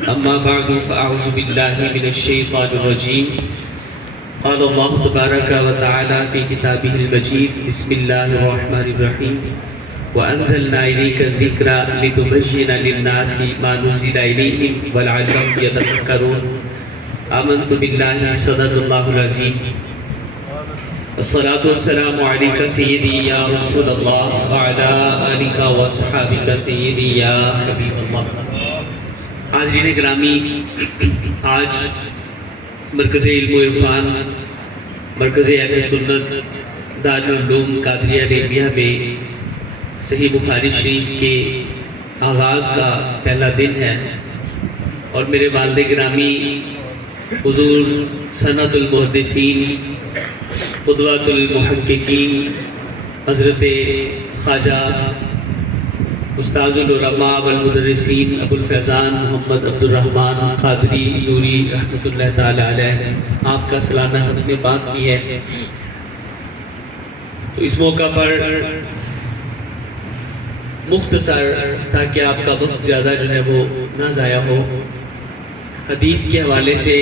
أما بعد فأعوذ بالله من الشيطان الرجيم. قال الله تبارك وتعالى في كتابه المجيد بسم الله الرحمن الرحيم وأنزلنا إليك الذكر لتبين للناس ما نزل إليهم ولعلهم يتفكرون. آمنت بالله صدق الله العظيم. الصلاة والسلام عليك سيدي يا رسول الله وعلى آلك وصحابك سيدي يا حبيب الله. حاضرین گرامی، آج مرکز علم و عرفان، مرکز اہل سنت دارالعلوم قادریہ ریبیہ میں صحیح بخاری شریف کے آغاز کا پہلا دن ہے، اور میرے والد گرامی حضور سند المحدثین قدوۃ المحققین حضرت خواجہ استاذ العلماء والمدرسین ابو الفیضان محمد عبد الرحمن قادری نوری رحمۃ اللہ تعالی علیہ، آپ کا سالانہ ختم پاک بھی ہے. تو اس موقع پر مختصر، تاکہ آپ کا وقت زیادہ جو ہے وہ نہ ضائع ہو، حدیث کے حوالے سے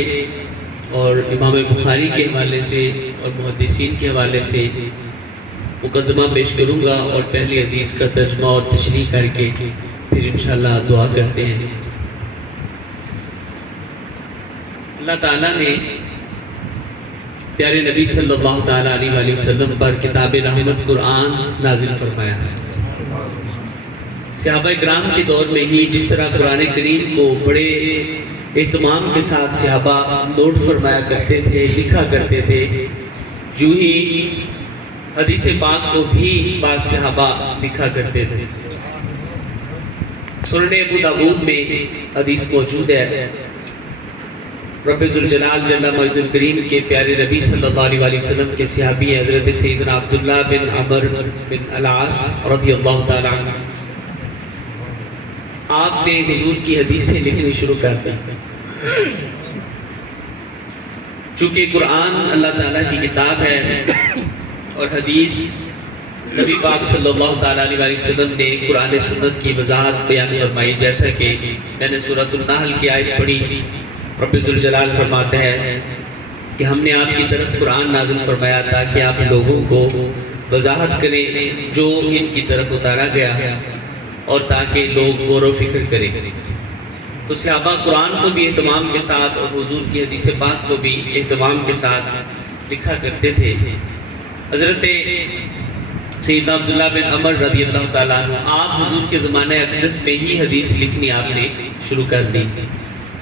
اور امام بخاری کے حوالے سے اور محدثین کے حوالے سے مقدمہ پیش کروں گا، اور پہلی حدیث کا ترجمہ اور تشریح کر کے پھر انشاءاللہ دعا کرتے ہیں. اللہ تعالیٰ نے پیارے نبی صلی اللہ تعالیٰ علیہ وآلہ وسلم پر کتاب رحمت قرآن نازل فرمایا ہے. صحابہ کرام کے دور میں ہی جس طرح قرآن کریم کو بڑے اہتمام کے ساتھ صحابہ نوٹ فرمایا کرتے تھے، لکھا کرتے تھے، یوں ہی حدیث پاک کو بھی بعض صحابہ لکھا کرتے تھے. سنن ابو داؤد میں حدیث موجود ہے، رب ذوالجلال جل مجدہ الکریم کے پیارے نبی صلی اللہ علیہ وسلم کے صحابی حضرت سیدنا عبداللہ بن عمرو بن العاص رضی اللہ تعالیٰ عنہ، آپ نے حضور کی حدیثیں لکھنی شروع کر دی. چونکہ قرآن اللہ تعالیٰ کی کتاب ہے اور حدیث نبی پاک صلی اللہ تعالیٰ علیہ وسلم نے قرآن سنت کی وضاحت بیان فرمائی. جیسا کہ میں نے سورۃ النحل کی آیت پڑھی، رب ذوالجلال فرماتا ہے کہ ہم نے آپ کی طرف قرآن نازل فرمایا تاکہ آپ لوگوں کو وضاحت کریں جو ان کی طرف اتارا گیا اور تاکہ لوگ غور و فکر کریں. تو صحابہ قرآن کو بھی اہتمام کے ساتھ اور حضور کی حدیث پاک کو بھی اہتمام کے ساتھ لکھا کرتے تھے. حضرت سیدنا عبداللہ بن عمر رضی اللہ تعالیٰ عنہ، آپ حضور کے زمانہ اقدس میں ہی حدیث لکھنی آپ نے شروع کر دی.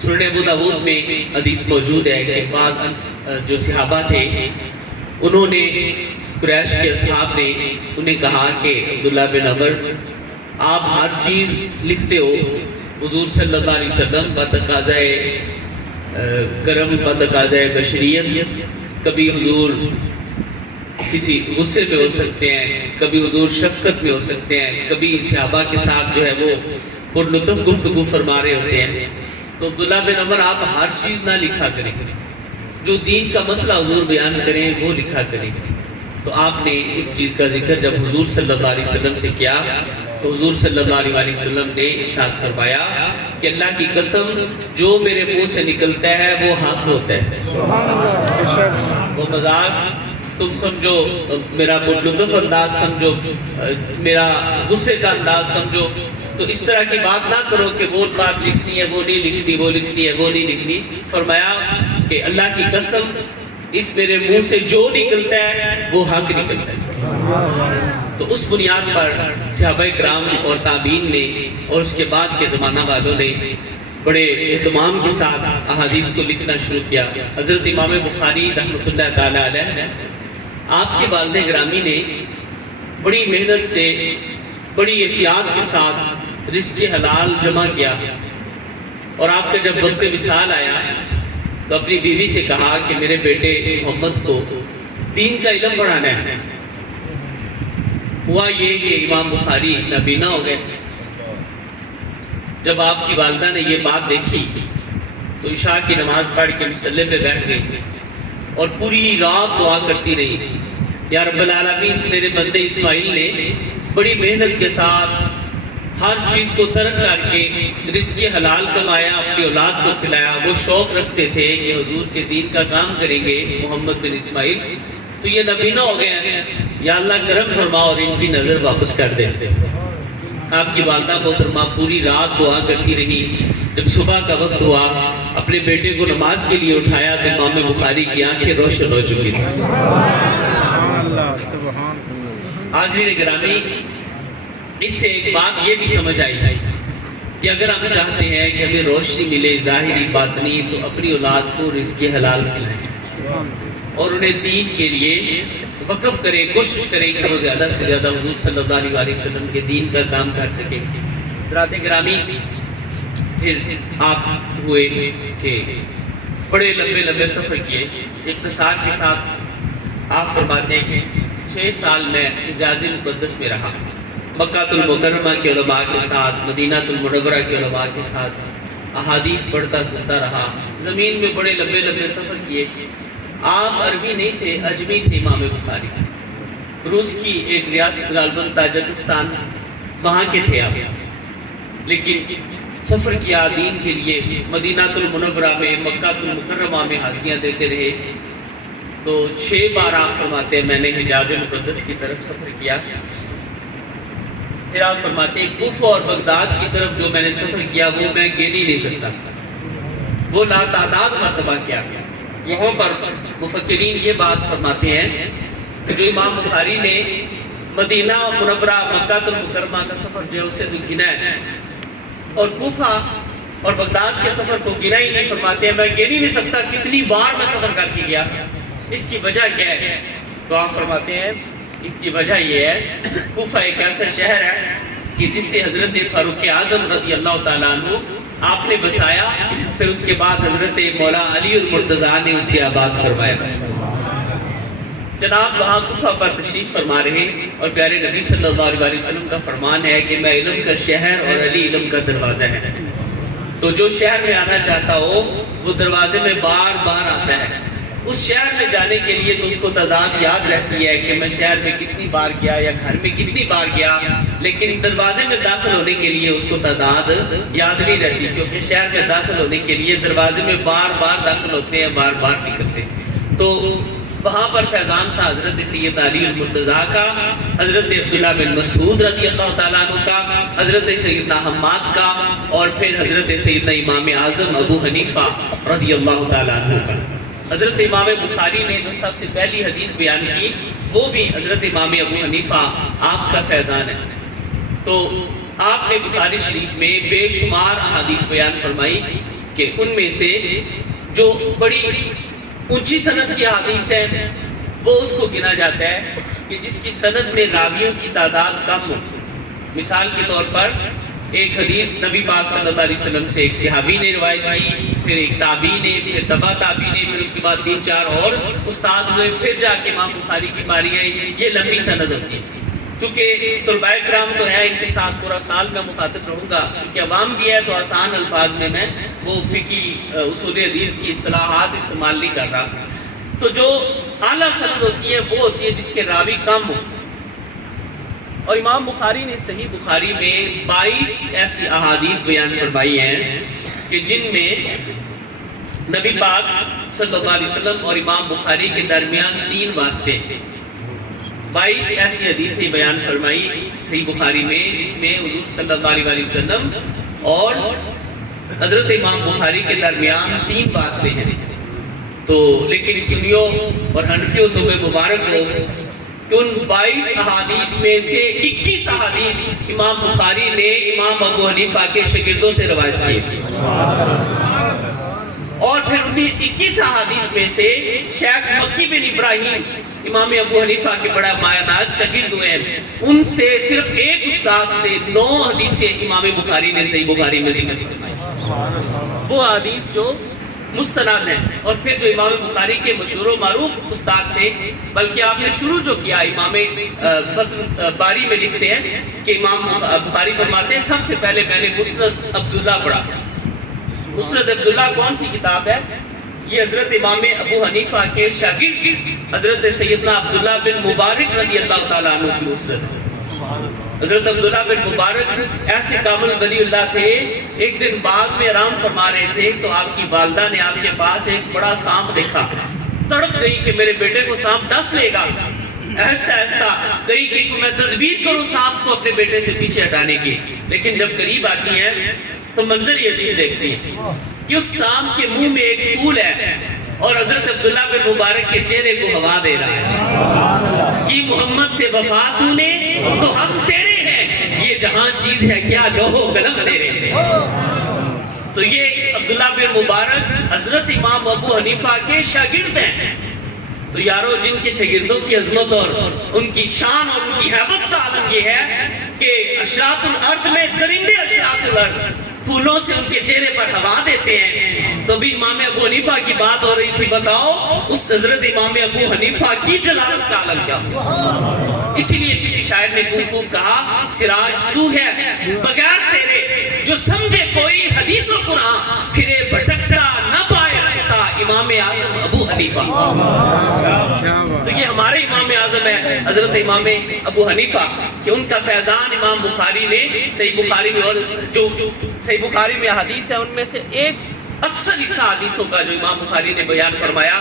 سنن ابو داؤد میں حدیث موجود ہے کہ بعض جو صحابہ تھے انہوں نے، قریش کے اصحاب نے انہیں کہا کہ عبداللہ بن عمر، آپ ہر چیز لکھتے ہو، حضور صلی اللہ علیہ وسلم بتقاضۂ کرم، بتقاضۂ بشریت، کبھی حضور کسی غصے میں ہو سکتے ہیں، کبھی حضور شفقت میں ہو سکتے ہیں، کبھی صحابہ کے ساتھ جو ہے وہ پرلطف گفتگو فرما رہے ہوتے ہیں. تو عبداللہ بن عمر، آپ ہر چیز نہ لکھا کریں، جو دین کا مسئلہ حضور بیان کریں وہ لکھا کریں. تو آپ نے اس چیز کا ذکر جب حضور صلی اللہ علیہ وسلم سے کیا تو حضور صلی اللہ علیہ وسلم نے ارشاد فرمایا کہ اللہ کی قسم، جو میرے منہ سے نکلتا ہے وہ حق ہوتا ہے. وہ مذاق تم سمجھو، میرا لطف انداز سمجھو، میرا غصے کا انداز سمجھو. تو اس طرح کی بات نہ کرو کہ وہ بات لکھنی ہے وہ نہیں لکھنی، وہ لکھنی ہے وہ نہیں لکھنی. فرمایا کہ اللہ کی قسم، اس میرے منہ سے جو نکلتا ہے وہ حق نکلتا ہے. تو اس بنیاد پر صحابہ کرام اور تابعین نے اور اس کے بعد کے زمانہ والوں نے بڑے اہتمام کے ساتھ احادیث کو لکھنا شروع کیا. حضرت امام بخاری رحمۃ اللہ تعالی علیہ نے، آپ کے والد گرامی نے بڑی محنت سے، بڑی احتیاط کے ساتھ رزق حلال جمع کیا، اور آپ کا جب وقت وصال آیا تو اپنی بیوی سے کہا کہ میرے بیٹے محمد کو دین کا علم پڑھانا ہے. ہوا یہ کہ امام بخاری نابینا ہو گئے. جب آپ کی والدہ نے یہ بات دیکھی تو عشاء کی نماز پڑھ کے مصلی پہ بیٹھ گئی اور پوری رات دعا کرتی رہی، یا رب العالمین، تیرے بندے اسماعیل نے بڑی محنت کے ساتھ ہر چیز کو ترک کر کے رزق حلال کمایا، اپنی اولاد کو کھلایا. وہ شوق رکھتے تھے کہ حضور کے دین کا کام کریں گے محمد بن اسماعیل، تو یہ نبینہ ہو گئے ہیں، یا اللہ کرم فرما اور ان کی نظر واپس کر دے. آپ کی والدہ محترمہ پوری رات دعا کرتی رہی. جب صبح کا وقت ہوا، اپنے بیٹے کو نماز کے لیے اٹھایا تو امام بخاری کی آنکھیں روشن ہو چکی تھی. حاضرین گرامی، اس سے ایک بات یہ بھی سمجھ آئی کہ اگر ہم چاہتے ہیں کہ ہمیں روشنی ملے ظاہری باطنی، تو اپنی اولاد کو رزق حلال کھلائیں اور انہیں دین کے لیے وقف کریں. کوشش کریں کہ وہ زیادہ سے زیادہ حضور صلی اللہ علیہ وسلم کے دین کا کام کر سکیں. حضرات گرامی، پھر آپ ہوئے کہ بڑے لمبے سفر کیے. اختصار کے ساتھ آپ فرماتے ہیں کہ 6 سال میں حجاز مقدس میں رہا، مکہ المکرمہ کے علماء کے ساتھ، مدینہ المنورہ کے علماء کے ساتھ احادیث پڑھتا سنتا رہا. زمین میں بڑے لمبے سفر کیے. آپ عربی نہیں تھے، اجمی تھے امام بخاری. روس کی ایک ریاست غالباً تاجکستان، وہاں کے تھے آپ، لیکن سفر کیا دین کے لیے. مدینہ المنورہ میں، مکہ المکرمہ میں حاضریاں دیتے رہے. تو 6 بار آپ فرماتے ہیں میں نے حجاز مقدس کی طرف سفر کیا. پھر آپ فرماتے ہیں کوفہ اور بغداد کی طرف جو میں نے سفر کیا وہ میں گن ہی نہیں سکتا، وہ لاتعداد مرتبہ کیا. یہاں پر مفکرین یہ بات فرماتے ہیں کہ جو امام بخاری نے مدینہ منورہ، مکہ المکرمہ کا سفر جو ہے اسے گنا ہے، اور کوفہ اور بغداد کے سفر کو گنا ہی نہیں. فرماتے ہیں میں گن ہی نہیں سکتا کتنی بار میں سفر کر کے گیا. اس کی وجہ کیا ہے؟ تو آپ فرماتے ہیں اس کی وجہ یہ ہے، کوفہ ایک ایسا شہر ہے کہ جس سے حضرت فاروق اعظم رضی اللہ تعالیٰ عنہ آپ نے بسایا، پھر اس کے بعد حضرت مولا علی المرتضیٰ نے اسے آباد فرمایا. جناب وہاں کوفہ پر تشریف فرما رہے، اور پیارے نبی صلی اللہ علیہ وسلم کا فرمان ہے کہ میں علم کا شہر اور علی علم کا دروازہ ہے. تو جو شہر میں آنا چاہتا ہو وہ دروازے میں بار بار آتا ہے. اس شہر میں جانے کے لیے تو اس کو تعداد یاد رہتی ہے کہ میں شہر میں کتنی بار گیا یا گھر میں کتنی بار گیا، لیکن دروازے میں داخل ہونے کے لیے اس کو تعداد یاد نہیں رہتی، کیونکہ شہر میں داخل ہونے کے لیے دروازے میں بار بار داخل ہوتے ہیں، بار بار نکلتے ہیں. تو وہاں پر فیضان تھا حضرت سید علی المرتضیٰ کا، حضرت عبداللہ بن مسعود رضی اللہ تعالیٰ عنہ کا، حضرت سیدنا حماد کا، اور پھر حضرت سیدنا امام اعظم ابو حنیفہ رضی اللہ تعالیٰ عنہ کا. حضرت امام بخاری نے جو سب سے پہلی حدیث بیان کی وہ بھی حضرت امام ابو حنیفہ آپ کا فیضان ہے. تو آپ نے بخاری شریف میں بے شمار احادیث بیان فرمائی کہ ان میں سے جو بڑی اونچی سند کی حدیث ہے وہ اس کو گنا جاتا ہے کہ جس کی سند میں راویوں کی تعداد کم ہو. مثال کے طور پر ایک حدیث نبی پاک صلی اللہ علیہ وسلم سے ایک صحابی نے روایت کی، پھر ایک تابعی نے، پھر تبع تابعی نے، پھر اس کے بعد 3-4 اور استاد ہوئے، پھر جا کے امام بخاری کی باری آئی. یہ لمبی سند ہوتی ہے. چونکہ طلباء کرام تو ہے، ان کے ساتھ پورا سال میں مخاطب رہوں گا، چونکہ عوام بھی ہے تو آسان الفاظ میں وہ فقہی اصول حدیث کی اصطلاحات استعمال نہیں کر رہا. تو جو اعلیٰ سند ہوتی ہے وہ ہوتی ہے جس کے راوی کم ہو. اور امام بخاری نے صحیح بخاری میں 22 ایسی احادیث بیان فرمائی ہیں کہ جن میں نبی پاک صلی اللہ علیہ وسلم اور امام بخاری کے درمیان 3 واسطے. 22 ایسی حدیثیں بیان فرمائی صحیح بخاری میں جس میں حضور صلی اللہ علیہ وسلم اور حضرت امام بخاری کے درمیان 3 واسطے ہیں. تو لیکن سنیوں اور حنفیوں تو میں مبارک ہو کہ ان 22 احادیث میں سے 21 احادیث امام بخاری نے امام ابو حنیفہ کے شاگردوں سے روایت کی، اور پھر انہیں 21 احادیث میں سے شیخ مکی بن ابراہیم امام ابو حنیفہ کے بڑا مایہ ناز شاگرد ہوئے ہیں، ان سے صرف ایک استاد سے 9 حدیثیں امام بخاری نے صحیح بخاری میں ذکر فرمائی. وہ حدیث جو مستند ہیں. اور پھر جو امام بخاری کے مشہور و معروف استاد تھے، بلکہ آپ نے شروع جو کیا امام فتح باری میں لکھتے ہیں کہ امام بخاری فرماتے ہیں سب سے پہلے میں نے مسند عبداللہ پڑھا. مسند عبداللہ کون سی کتاب ہے؟ یہ حضرت امام ابو حنیفہ کے شاگرد حضرت سیدنا عبداللہ بن مبارک رضی اللہ تعالیٰ عنہ کی مسند. حضرت عبداللہ بن مبارک ایسے کامل ولی اللہ تھے، ایک دن باغ میں آرام فرما رہے تھے تو آپ کی والدہ نے آپ کے پاس ایک بڑا سانپ دیکھا، تڑپ گئی کہ میرے بیٹے کو سانپ ڈس لے گا، ایسا ایسا گئی کہ میں تدبیر کروں سانپ کو اپنے بیٹے سے پیچھے ہٹانے کی، لیکن جب قریب آتی ہیں تو منظر یہ عجیب دیکھتی ہیں کہ اس سانپ کے منہ میں ایک پھول ہے اور حضرت عبداللہ بن مبارک کے چہرے کو ہوا دے رہا ہے کہ محمد سے وفا تو نے تو ہم تیرے ہیں، یہ جہاں چیز ہے کیا لوح و قلم تیرے ہیں۔ تو یہ عبداللہ بن مبارک حضرت امام ابو حنیفہ کے شاگرد ہیں۔ تو یارو، جن کے شاگردوں کی عظمت اور ان کی شان اور ان کی ہیبت کا عالم یہ ہے کہ اشراط الارض میں درندے اشراط الارض پھولوں سے ان کے چہرے پر ہوا دیتے ہیں، تو بھی امام ابو حنیفہ کی بات ہو رہی تھی، بتاؤ اس حضرت امام ابو حنیفہ کی جلالت کا عالم کیا ہو۔ اسی لیے کسی شاعر نے خوب کہا، سراج تو ہے بغیر تیرے جو سمجھے کوئی حدیث و قرآن، پھرے بھٹکتا نہ پائے رستہ امام اعظم ابو حنیفہ۔ تو یہ ہمارے امام اعظم ہے حضرت امام ابو حنیفہ کہ ان کا فیضان امام بخاری نے صحیح بخاری میں، اور جو صحیح بخاری میں حدیث ہے ان میں سے ایک اکثر حصہ حدیثوں کا جو امام بخاری نے بیان فرمایا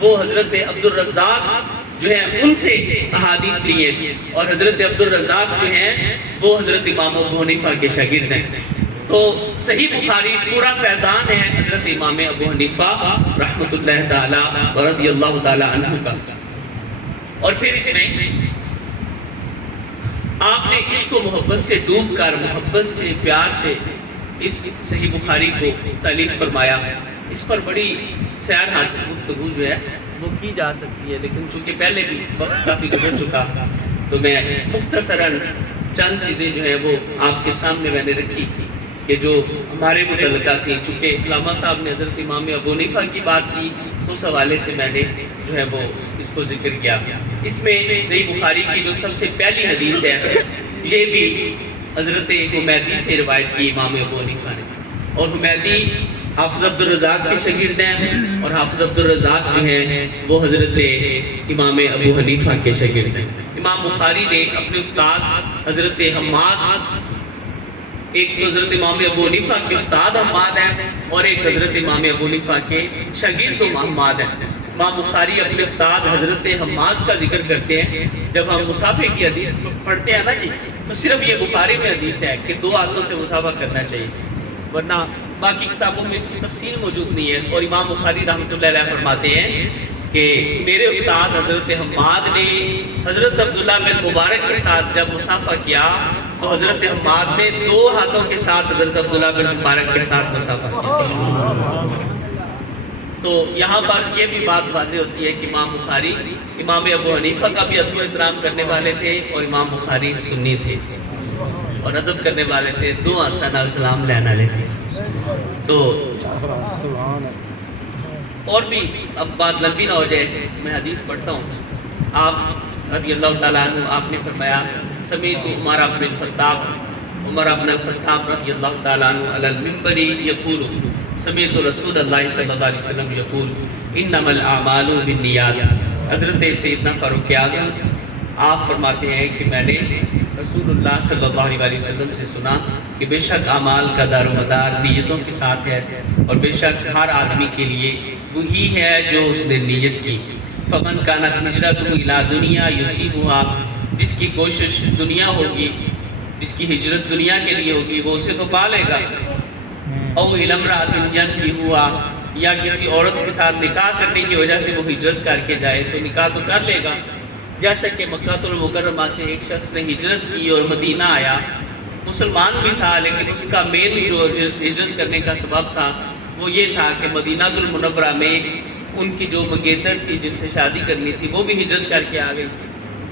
وہ حضرت عبدالرزاق جو ہیں ان سے احادیث لیے، اور حضرت عبدالرزاق جو ہیں وہ حضرت امام ابو حنیفہ کے شاگرد ہیں۔ تو صحیح بخاری پورا فیضان ہے حضرت امام ابو حنیفہ رحمۃ اللہ تعالی و رضی اللہ تعالی عنہ کا۔ اور پھر اس میں آپ نے عشق و محبت سے ڈوب کر، محبت سے، پیار سے اس صحیح بخاری کو تالیف فرمایا۔ اس پر بڑی سیر حاصل گفتگو جو ہے وہ کی جا سکتی ہے، لیکن چونکہ پہلے بھی وقت کافی گزر چکا تو میں مختصراً چند چیزیں جو ہیں وہ آپ کے سامنے میں نے رکھی کہ جو ہمارے متعلقہ تھیں۔ چونکہ علامہ صاحب نے حضرت امام ابو حنیفہ کی بات کی تو اس حوالے سے میں نے جو ہے وہ اس کو ذکر کیا۔ اس میں صحیح بخاری کی جو سب سے پہلی حدیث ہے یہ بھی حضرت حمیدی سے روایت کی امام ابو حنیفہ نے، اور حمیدی حافظ عبدالرزاق کے شاگرد ہیں، اور حافظ عبدالرزاق جو ہیں وہ حضرت امام ابو حنیفہ کے شاگرد ہیں۔ امام بخاری نے اپنے استاد حضرت حماد، ایک تو حضرت امام ابو حنیفہ کے استاد حماد ہیں اور ایک حضرت امام ابو حنیفہ کے شاگرد حماد ہیں۔ امام بخاری اپنے استاد حضرت حماد کا ذکر کرتے ہیں۔ جب ہم مسافے کی حدیث پڑھتے ہیں نا جی، تو صرف یہ بخاری میں حدیث ہے کہ 2 ہاتھوں سے مسافہ کرنا چاہیے، ورنہ باقی کتابوں میں اس کی تفصیل موجود نہیں ہے۔ اور امام بخاری رحمۃ اللہ علیہ فرماتے ہیں کہ میرے استاد حضرت حماد نے حضرت عبداللہ بن مبارک کے ساتھ جب مسافہ کیا تو حضرت حماد نے 2 ہاتھوں کے ساتھ حضرت عبداللہ بن مبارک کے ساتھ مسافہ کیا۔ تو یہاں پر یہ بھی بات واضح ہوتی ہے کہ امام بخاری امام ابو حنیفہ کا بھی ادب و احترام کرنے والے تھے، اور امام بخاری سنی تھے اور ادب کرنے والے تھے، 2 ہاتھاں نال سلام لینے والے سے۔ تو اور بھی اب بات لمبی نہ ہو جائے، میں حدیث پڑھتا ہوں۔ آپ رضی اللہ تعالیٰ عنہ آپ نے فرمایا، سمیت عمر بن الخطاب، عمر بن الخطاب رضی اللہ تعالیٰ عنہ علی المنبر یقول، سمیت رسول اللہ صلی اللہ علیہ وسلم یقول انما الاعمال بالنیات۔ حضرت سیدنا فاروق اعظم آپ فرماتے ہیں کہ میں نے رسول اللہ صلی اللہ علیہ وسلم سے سنا کہ بے شک اعمال کا دار و مدار نیتوں کے ساتھ ہے، اور بے شک ہر آدمی کے لیے وہی ہے جو اس نے نیت کی۔ فمن کانت ہجرتہ الی دنیا یصیبها، جس کی کوشش دنیا ہوگی، جس کی ہجرت دنیا کے لیے ہوگی وہ اسے تو پا لے گا، او الی امرأۃ ینکحها، یا کسی عورت کے ساتھ نکاح کرنے کی وجہ سے وہ ہجرت کر کے جائے تو نکاح تو کر لے گا۔ جیسا کہ مکہ المکرمہ سے ایک شخص نے ہجرت کی اور مدینہ آیا، مسلمان بھی تھا لیکن اس کا مین جو ہجرت کرنے کا سبب تھا وہ یہ تھا کہ مدینہ المنورہ میں ان کی جو منگیتر تھی جن سے شادی کرنی تھی وہ بھی ہجرت کر کے آ گئی،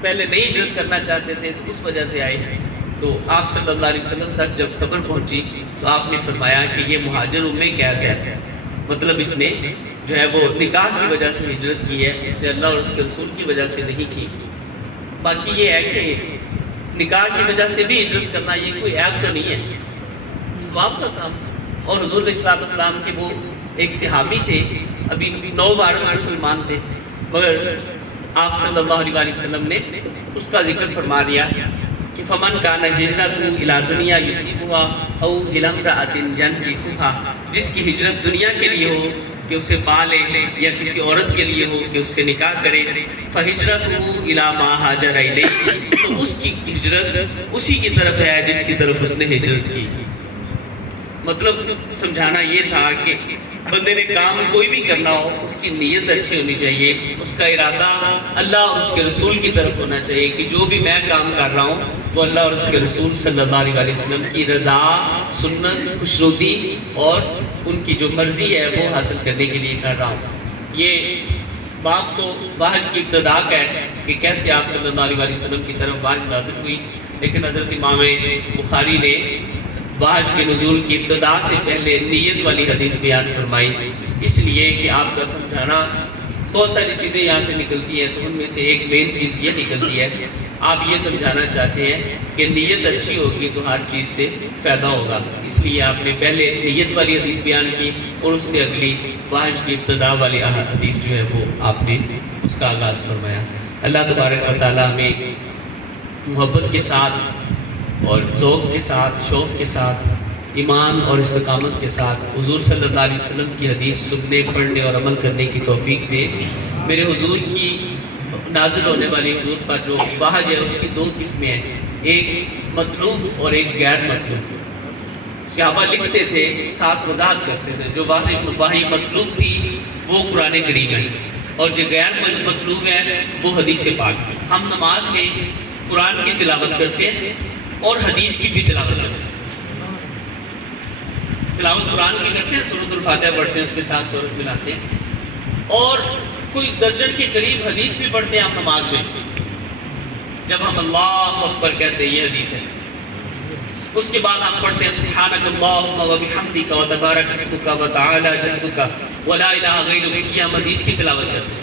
پہلے نہیں ہجرت کرنا چاہتے تھے تو اس وجہ سے آئے۔ تو آپ صلی اللہ علیہ وسلم تک جب خبر پہنچی تو آپ نے فرمایا کہ یہ مہاجر ام قیس ہے، مطلب اس نے جو ہے وہ نکاح کی وجہ سے ہجرت کی ہے، اس نے اللہ اور اس کے رسول کی وجہ سے نہیں کی۔ باقی یہ ہے کہ نکاح کی وجہ سے بھی ہجرت کرنا یہ کوئی عیب تو نہیں ہے، ثواب کا کام۔ اور حضور علیہ الصلوۃ والسلام کے وہ ایک صحابی تھے، ابھی 9 بارہ مسلمان تھے، مگر آپ صلی اللہ علیہ وسلم نے اس کا ذکر فرما دیا کہ فمن کان ہجرتہ الی دنیا یصیبھا او الی امرأۃ ینکحھا، جس کی ہجرت دنیا کے لیے ہو کہ اسے پالے، یا کسی عورت کے لیے ہو کہ اس سے نکاح کرے، فہجرتہ الی ما ہاجر الیہ، تو اس کی ہجرت اسی کی طرف ہے جس کی طرف اس نے ہجرت کی۔ مطلب سمجھانا یہ تھا کہ بندے نے کام کوئی بھی کرنا ہو، اس کی نیت اچھی ہونی چاہیے، اس کا ارادہ اللہ اور اس کے رسول کی طرف ہونا چاہیے کہ جو بھی میں کام کر رہا ہوں وہ اللہ اور اس کے رسول صلی اللہ علیہ وسلم کی رضا، سنت، خوشنودی اور ان کی جو مرضی ہے وہ حاصل کرنے کے لیے کر رہا ہوں۔ یہ بات تو واحج کی ابتدا کا ہے کہ کیسے آپ صلی اللہ علیہ وسلم کی طرف واحج نازل ہوئی، لیکن حضرت امام بخاری نے واحج کے نزول کی ابتدا سے پہلے نیت والی حدیث بیان فرمائی، اس لیے کہ آپ کا سمجھانا بہت ساری چیزیں یہاں سے نکلتی ہیں، تو ان میں سے ایک مین چیز یہ نکلتی ہے، آپ یہ سمجھانا چاہتے ہیں کہ نیت اچھی ہوگی تو ہر چیز سے فائدہ ہوگا، اس لیے آپ نے پہلے نیت والی حدیث بیان کی اور اس سے اگلی واحج کی ابتدا والی حدیث جو ہے وہ آپ نے اس کا آغاز فرمایا۔ اللہ تبارک و تعالی ہمیں محبت کے ساتھ اور ذوق کے ساتھ، شوق کے ساتھ، ایمان اور استقامت کے ساتھ حضور صلی اللہ علیہ وسلم کی حدیث سننے، پڑھنے اور عمل کرنے کی توفیق دے۔ میرے حضور کی نازل ہونے والی حضور پر جو واحج ہے اس کی دو قسمیں ہیں، ایک مطلوب اور ایک غیر مطلوب۔ صحابہ لکھتے تھے، ساتھ وضاحت کرتے تھے، جو وحی مطلوب تھی وہ قرآن کریم ہے، اور جو غیر مطلوب ہے وہ حدیث پاک ہے۔ ہم نماز میں قرآن کی تلاوت کرتے ہیں اور حدیث کی بھی تلاوت کرتے ہیں۔ تلاوت قرآن کی کرتے ہیں، سورۃ الفاتحہ پڑھتے ہیں، اس کے ساتھ سورت ملاتے ہیں، اور کوئی درجن کے قریب حدیث بھی پڑھتے ہیں ہم نماز میں۔ جب ہم اللہ اکبر کہتے ہیں یہ حدیث ہے، اس کے بعد ہم پڑھتے ہیں سبحانک اللہم و بحمدک و تبارک اسمک و تعالی جدک و لا الہ غیرک، یہ ہم حدیث کی تلاوت کرتے ہیں۔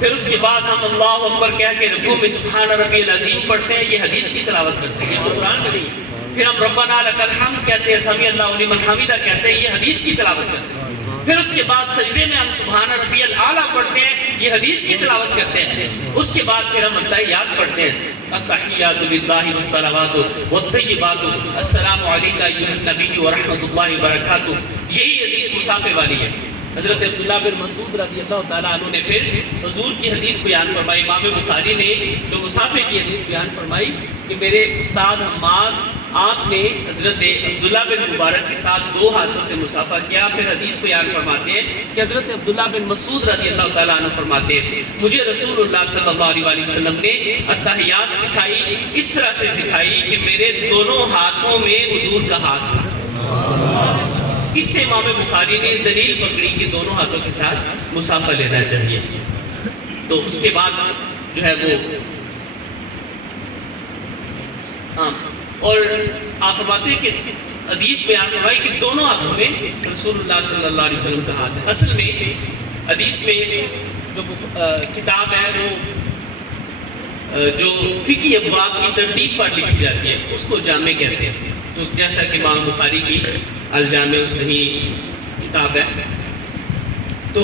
پھر اس کے بعد ہم اللہ اکبر کہہ کے رکوع میں سبحان ربی العظیم پڑھتے ہیں، یہ حدیث کی تلاوت کرتے ہیں، یہ تو قرآن میں نہیں ہے۔ پھر ہم ربنا لک الحمد کہتے ہیں، سمیع اللہ لمن حمدہ کہتے ہیں، یہ حدیث کی تلاوت کرتے ہیں۔ پھر اس کے بعد سجدے میں ہم سبحان ربی الاعلیٰ پڑھتے ہیں، یہ حدیث کی تلاوت کرتے ہیں۔ اس کے بعد پھر ہم التحیات پڑھتے ہیں، التحیات للہ والصلوات والطیبات السلام علیک ایھا النبی ورحمۃ اللہ وبرکاتہ، یہی حدیث مصافحہ والی ہے۔ حضرت عبداللہ بن مسعود رضی اللہ تعالیٰ عنہ نے پھر حضور کی حدیث بیان فرمائی، امام بخاری نے جو مصافحہ کی حدیث بیان فرمائی کہ میرے استاد حماد آپ نے حضرت عبداللہ بن مبارک کے ساتھ دو ہاتھوں سے مصافحہ کیا۔ پھر حدیث بیان فرماتے ہیں کہ حضرت عبداللہ بن مسعود رضی اللہ تعالیٰ عنہ فرماتے ہیں مجھے رسول اللہ صلی اللہ علیہ وسلم نے التحیات سکھائی، اس طرح سے سکھائی کہ میرے دونوں ہاتھوں میں حضور کا ہاتھ تھا۔ اس سے امام بخاری نے دلیل پکڑی کہ دونوں ہاتھوں کے ساتھ مصافحہ لینا چاہیے۔ تو اس کے بعد جو ہے وہ اور آپ فرماتے ہیں کہ حدیث بیان فرمائی کہ دونوں ہاتھوں میں رسول اللہ صلی اللہ علیہ وسلم کا ہاتھ ہے۔ اصل میں حدیث میں جو کتاب ہے وہ جو فقہی ابواب کی ترتیب پر لکھی جاتی ہے اس کو جامع کہتے ہیں، تو جیسا کہ امام بخاری کی الجامع الصحیح کتاب ہے۔ تو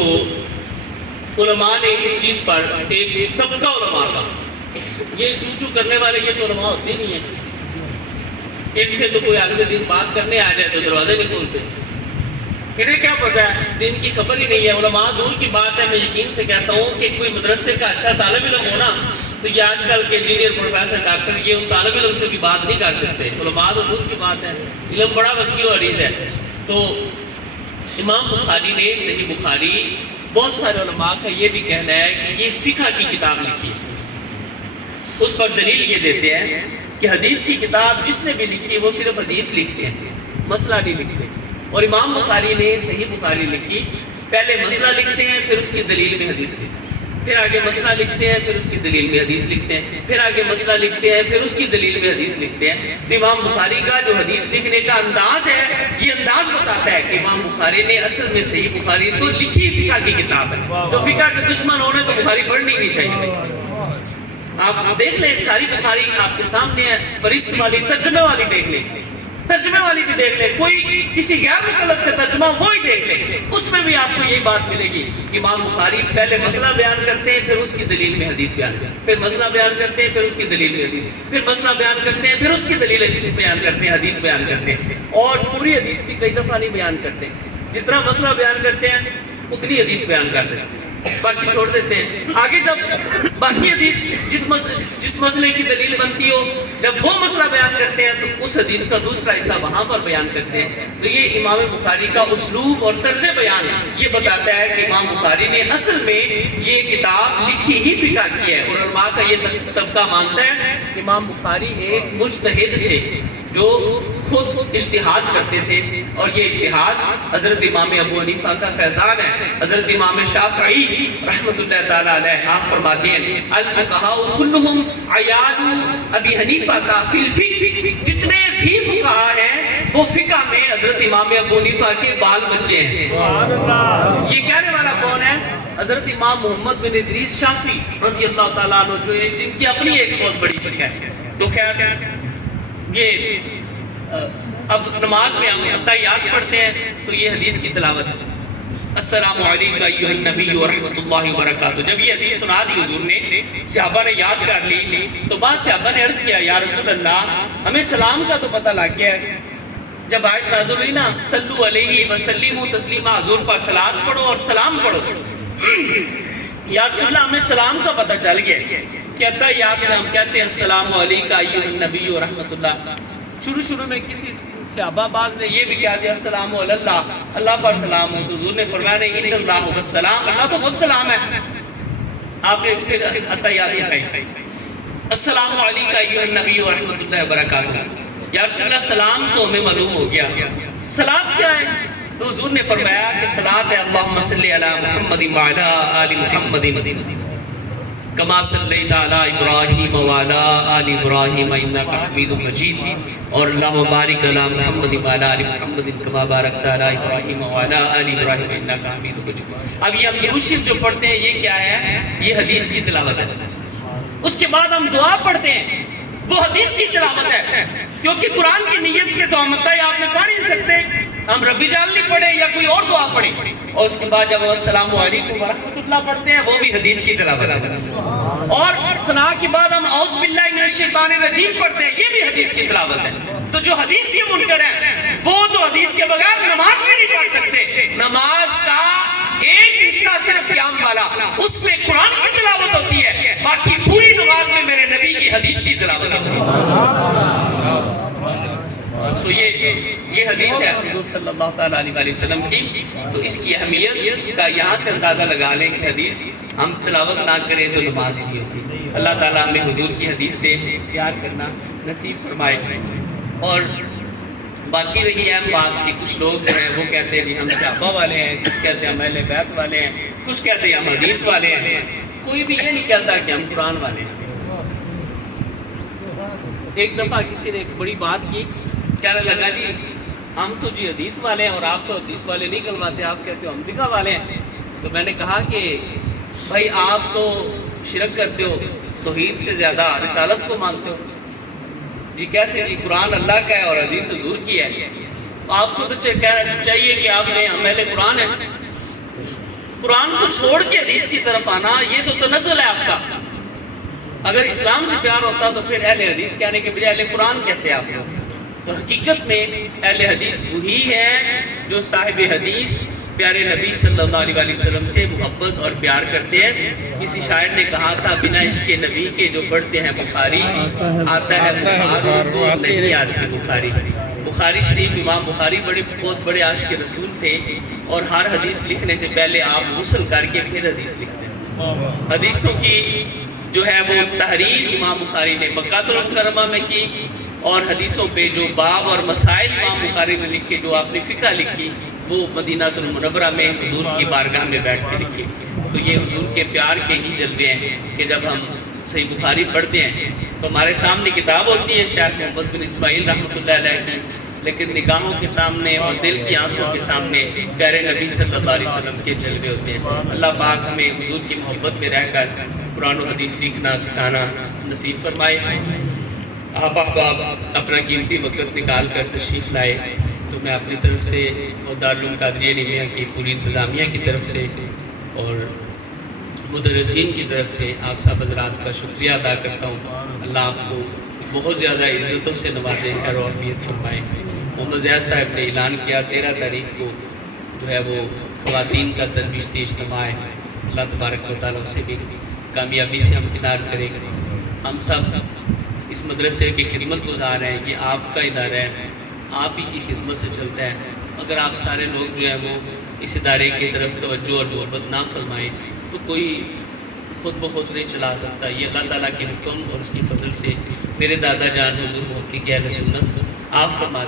علماء نے اس چیز پر ایک طبقہ علماء کا، یہ چو کرنے والے یہ تو علماء ہوتے نہیں ہیں، ان سے تو کوئی عالم دین بات کرنے آ جائے تو دروازے نہیں کھولتے، انہیں کیا پتہ ہے، دین کی خبر ہی نہیں ہے۔ علماء دور کی بات ہے، میں یقین سے کہتا ہوں کہ کوئی مدرسے کا اچھا طالب علم ہونا تو یہ آج کل کے انجینئر، پروفیسر، ڈاکٹر یہ اس طالب علم سے بھی بات نہیں کر سکتے، علماء تو دور کی بات ہے، علم بڑا وسیع و عریض ہے۔ تو امام بخاری نے صحیح بخاری، بہت سارے علماء کا یہ بھی کہنا ہے کہ یہ فقہ کی کتاب لکھی ہے، اس پر دلیل یہ دیتے ہیں کہ حدیث کی کتاب جس نے بھی لکھی وہ صرف حدیث لکھتے ہیں، مسئلہ نہیں لکھتے۔ اور امام بخاری نے صحیح بخاری لکھی، پہلے مسئلہ لکھتے ہیں پھر اس کی دلیل میں حدیث لکھتے ہیں، پھر آگے مسئلہ لکھتے ہیں پھر اس کی دلیل میں حدیث لکھتے ہیں، پھر آگے مسئلہ لکھتے ہیں پھر اس کی دلیل میں حدیث لکھتے ہیں۔ تو امام بخاری کا جو حدیث لکھنے کا انداز ہے، یہ انداز بتاتا ہے کہ امام بخاری نے اصل میں صحیح بخاری تو لکھی فقہ کی کتاب ہے۔ تو فقہ کے دشمن ہونے تو بخاری پڑھنی نہیں چاہیے۔ آپ دیکھ لیں، ساری بخاری آپ کے سامنے ہے، فہرست والی، ترجمے والی دیکھ لیں، ترجمے والی بھی دیکھ لیں، کوئی کسی غیر مقلد کا ترجمہ وہی دیکھ لیں، اس میں بھی آپ کو یہی بات ملے گی کہ امام بخاری پہلے مسئلہ بیان کرتے ہیں، پھر اس کی دلیل میں حدیث بیان کرتے ہیں، پھر مسئلہ بیان کرتے ہیں، پھر اس کی دلیل میں حدیث، پھر مسئلہ بیان کرتے ہیں، پھر اس کی دلیل بیان کرتے ہیں، حدیث بیان کرتے ہیں، اور پوری حدیث بھی کئی دفعہ نہیں بیان کرتے، جتنا مسئلہ بیان کرتے ہیں اتنی حدیث بیان کرتے ہیں، باقی چھوڑ دیتے ہیں۔ آگے جب باقی حدیث جس مسئلے کی دلیل بنتی ہو، جب وہ مسئلہ بیان کرتے ہیں تو اس حدیث کا دوسرا حصہ وہاں پر بیان کرتے ہیں۔ تو یہ امام بخاری کا اسلوب اور طرز بیان یہ بتاتا ہے کہ امام بخاری نے اصل میں یہ کتاب لکھی ہی فقہ کی ہے، اور علماء کا یہ طبقہ مانتا ہے کہ امام بخاری ایک مجتہد تھے جو خود اجتہاد کرتے تھے، اور یہ اجتہاد حضرت امام ابو حنیفہ کا فیضان ہے۔ حضرت امام شافعی رحمۃ اللہ تعالی علیہ آپ فرماتے ہیں الفقہاء کلہم عیال ابی حنیفہ فی الفقہ، جتنے بھی فقہاء ہیں وہ فقہ میں حضرت امام ابو حنیفہ کے بال بچے ہیں۔ یہ کہنے والا کون ہے؟ حضرت امام محمد بن ادریس شافعی رضی اللہ تعالیٰ عنہ، جو ہے جن کی اپنی ایک بہت بڑی فقہ ہے۔ تو خیر یہ اب نماز میں ہم اتحیات پڑھتے ہیں تو یہ حدیث کی تلاوت ہے، السلام علیکم ایھا النبی ورحمۃ اللہ وبرکاتہ۔ جب یہ حدیث سنا دی حضور نے، صحابہ نے یاد کر لی، تو بعض صحابہ نے عرض کیا یا رسول اللہ ہمیں سلام کا تو پتہ لگ گیا ہے، جب آیت نازل ہوئی نا صلو علیہ وسلموا تسلیما، حضور پر صلوات پڑھو اور سلام پڑھو، یا رسول اللہ ہمیں سلام کا پتہ چل گیا، کہتا ہے یاد میں ہم کہتے ہیں السلام علیکم ایھا النبی ورحمۃ اللہ۔ شروع میں کسی صحابہ باز نے یہ بھی کہا دیا السلام علی اللہ، اللہ پر سلام ہو، تو حضور نے فرمایا نہیں ان اللہ والسلام، اللہ تو خود سلام ہے۔ آپ نے پھر اتحیات سکھائی السلام علیکم ایھا النبی ورحمۃ اللہ وبرکاتہ۔ یا رسول اللہ سلام تو ہمیں معلوم ہو گیا، صلاۃ کیا ہے؟ تو حضور نے فرمایا کہ صلاۃ ہے اللہم صلی علی محمد وعلی آل محمد کما صلیت علی ابراہیم وعلی آل ابراہیم انک حمید مجید، اور اللہم بارک علی محمد وعلی آل محمد کما بارکت علی ابراہیم وعلی آل ابراہیم انک حمید مجید۔ اب یہ ہم درود شریف جو پڑھتے ہیں یہ کیا ہے؟ یہ حدیث کی تلاوت ہے۔ اس کے بعد ہم دعا پڑھتے ہیں، وہ حدیث کی تلاوت ہے، کیونکہ قرآن کی نیت سے تو ہم اتحیات میں پڑھ نہیں سکتے، ہم ربی جعلنی پڑھیں یا کوئی اور دعا پڑھیں، اور اس کے بعد جب ہم السلام علیکم ورحمۃ اللہ پڑھتے ہیں وہ بھی حدیث کی تلاوت ہے، اور ثنا کے بعد ہم اعوذ باللہ من الشیطان الرجیم پڑھتے ہیں، یہ بھی حدیث کی تلاوت ہے۔ تو جو حدیث کے منکر ہیں وہ جو حدیث کے بغیر نماز بھی نہیں پڑھ سکتے، نماز کا ایک حصہ صرف قیام والا اس میں قرآن کی تلاوت ہوتی ہے، باقی پوری نماز میں میرے نبی کی حدیث کی تلاوت ہوتی ہے۔ تو یہ حدیث ہے حضور صلی اللہ علیہ وسلم کی، تو اس کی اہمیت کا یہاں سے اندازہ لگا لیں کہ حدیث ہم تلاوت نہ کریں تو نماز نہیں ہوتی۔ اللہ تعالیٰ ہمیں حضور کی حدیث سے پیار کرنا نصیب فرمائے۔ اور باقی رہی اہم بات کہ کچھ لوگ جو ہیں وہ کہتے ہیں ہم صحابہ والے ہیں، کچھ کہتے ہیں ہم اہل بیت والے ہیں، کچھ کہتے ہیں ہم حدیث والے ہیں، کوئی بھی یہ نہیں کہتا کہ ہم قرآن والے ہیں۔ ایک دفعہ کسی نے ایک بڑی بات کی، کہنے لگا جی ہم تو جی حدیث والے ہیں اور آپ تو حدیث والے نہیں کہلواتے، آپ کہتے ہو ہم فقہ والے ہیں۔ تو میں نے کہا کہ بھائی آپ تو شرک کرتے ہو، توحید سے زیادہ رسالت کو مانتے ہو، جی کیسے؟ جی قرآن اللہ کا ہے اور حدیث حضور کی ہے، آپ کو تو چاہیے کہ آپ نے ہم اہل قرآن ہیں، قرآن کو چھوڑ کے حدیث کی طرف آنا یہ تو تنزل ہے آپ کا۔ اگر اسلام سے پیار ہوتا تو پھر اہل حدیث کہنے کے بجائے اہل قرآن کہتے آپ لوگ۔ تو حقیقت میں اہل حدیث وہی ہے جو صاحب حدیث پیارے نبی صلی اللہ علیہ وسلم سے محبت اور پیار کرتے ہیں۔ کسی شاعر نے کہا تھا بنا عشق نبی کے جو پڑھتے ہیں بخاری، آتا ہے بخار کو نہیں آتی بخاری۔ بخاری شریف، امام بخاری بہت بڑے عاشق رسول تھے، اور ہر حدیث لکھنے سے پہلے آپ غسل کر کے پھر حدیث لکھتے تھے۔ حدیثوں کی جو ہے وہ تحریر امام بخاری نے مکہ المکرمہ میں کی، اور حدیثوں پہ جو باب اور مسائل امام بخاری نے لکھے، جو آپ نے فقہ لکھی، وہ مدینہ المنورہ میں حضور کی بارگاہ میں بیٹھ کے لکھی۔ تو یہ حضور کے پیار کے ہی جلوے ہیں کہ جب ہم صحیح بخاری پڑھتے ہیں تو ہمارے سامنے کتاب ہوتی ہے شیخ محمد بن اسماعیل رحمۃ اللہ علیہ کی، لیکن نگاہوں کے سامنے اور دل کی آنکھوں کے سامنے پیارے نبی صلی اللہ علیہ وسلم کے جلوے ہوتے ہیں۔ اللہ پاک ہمیں حضور کی محبت میں رہ کر قرآن و حدیث سیکھنا سکھانا نصیب فرمائے۔ آپ احباب اپنا قیمتی وقت نکال کر تشریف لائے تو میں اپنی طرف سے اور دارالعلوم قادریہ نیمیا کی پوری انتظامیہ کی طرف سے اور مدرسین کی طرف سے آپ سب حضرات کا شکریہ ادا کرتا ہوں۔ اللہ آپ کو بہت زیادہ عزتوں سے نوازے، خیر و عافیت فرمائے۔ محمد زیاد صاحب نے اعلان کیا 13 تاریخ کو جو ہے وہ خواتین کا تربیتی اجتماع ہے، اللہ تبارک و تعالیٰ اسے بھی کامیابی سے ہمکنار کرے۔ ہم سب اس مدرسے کی خدمت گزار ہیں، یہ آپ کا ادارہ ہے، آپ ہی کی خدمت سے چلتا ہے۔ اگر آپ سارے لوگ جو ہیں وہ اس ادارے کی طرف توجہ اور محبت نہ فرمائیں تو کوئی خود بخود نہیں چلا سکتا۔ یہ اللہ تعالیٰ کے حکم اور اس کی فضل سے میرے دادا جان حضور محقق اہل سنت آپ فرماتے